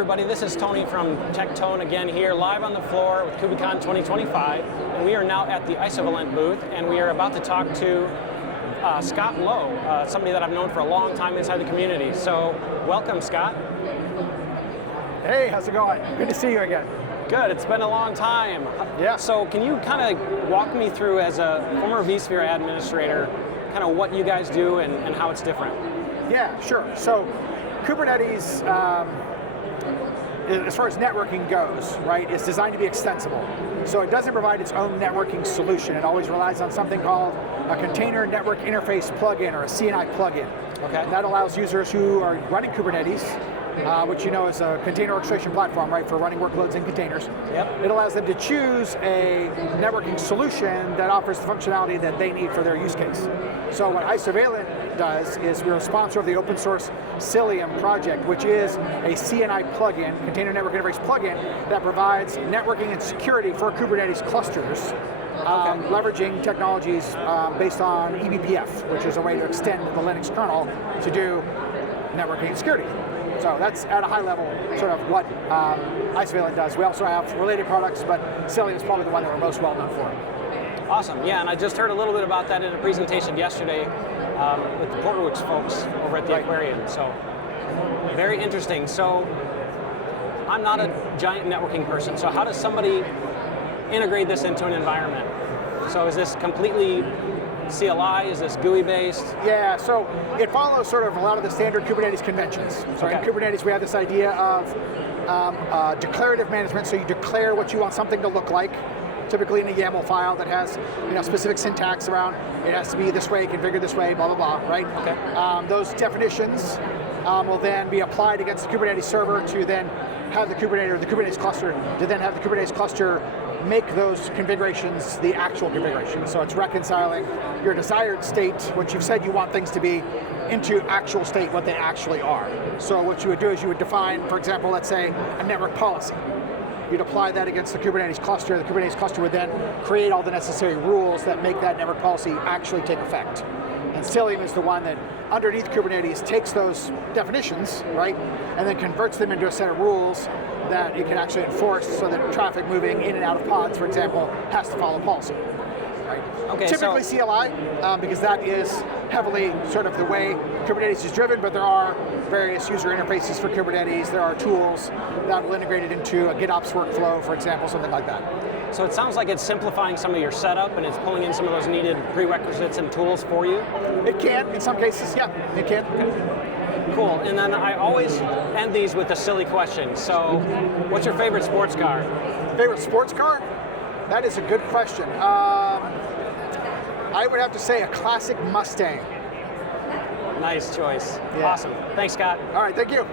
everybody, this is Tony from Tectone again here, live on the floor with KubeCon 2025, and we are now at the Isovalent booth, and we are about to talk to Scott Lowe, somebody that I've known for a long time inside the community. So, welcome, Scott. Hey, how's it going? Good to see you again. Good, it's been a long time. Yeah. So, can you kind of walk me through, as a former vSphere administrator, kind of what you guys do and how it's different? Yeah, sure. So, Kubernetes, as far as networking goes, right, is designed to be extensible. So it doesn't provide its own networking solution. It always relies on something called a Container Network Interface plugin, or a CNI plugin. Okay. And that allows users who are running Kubernetes, which you know is a container orchestration platform, right, for running workloads in containers. Yep. It allows them to choose a networking solution that offers the functionality that they need for their use case. So what Isovalent does is we're a sponsor of the open source Cilium project, which is a CNI plugin, Container Network Interface plugin, that provides networking and security for Kubernetes clusters, leveraging technologies based on eBPF, which is a way to extend the Linux kernel to do networking and security. So that's at a high level sort of what Isovalent does. We also have related products, but Cilium is probably the one that we're most well known for. Awesome, yeah, and I just heard a little bit about that in a presentation yesterday with the Porterwix folks over at the Aquarium, so very interesting. So I'm not a giant networking person, so how does somebody integrate this into an environment? So is this completely CLI? Is this GUI based? Yeah, so it follows sort of a lot of the standard Kubernetes conventions. So in Kubernetes we have this idea of declarative management, so you declare what you want something to look like, typically in a YAML file that has specific syntax around it has to be this way, configured this way, blah, blah, blah, right? Okay. Those definitions will then be applied against the Kubernetes server to then have the Kubernetes cluster, to then have the Kubernetes cluster make those configurations the actual configuration. So it's reconciling your desired state, what you've said you want things to be, into actual state, what they actually are. So what you would do is you would define, for example, let's say a network policy. You'd apply that against the Kubernetes cluster. The Kubernetes cluster would then create all the necessary rules that make that network policy actually take effect. And Cilium is the one that, underneath Kubernetes, takes those definitions, right, and then converts them into a set of rules that it can actually enforce, so that traffic moving in and out of pods, for example, has to follow policy. Right? Okay, typically CLI, because that is heavily sort of the way Kubernetes is driven, but there are various user interfaces for Kubernetes. There are tools that will integrate it into a GitOps workflow, for example, something like that. So it sounds like it's simplifying some of your setup, and it's pulling in some of those needed prerequisites and tools for you? It can, in some cases, yeah, it can. Okay. Cool, and then I always end these with a silly question. So, what's your favorite sports car? Favorite sports car? That is a good question. I would have to say a classic Mustang. Nice choice. Yeah. Awesome. Thanks, Scott. All right, thank you.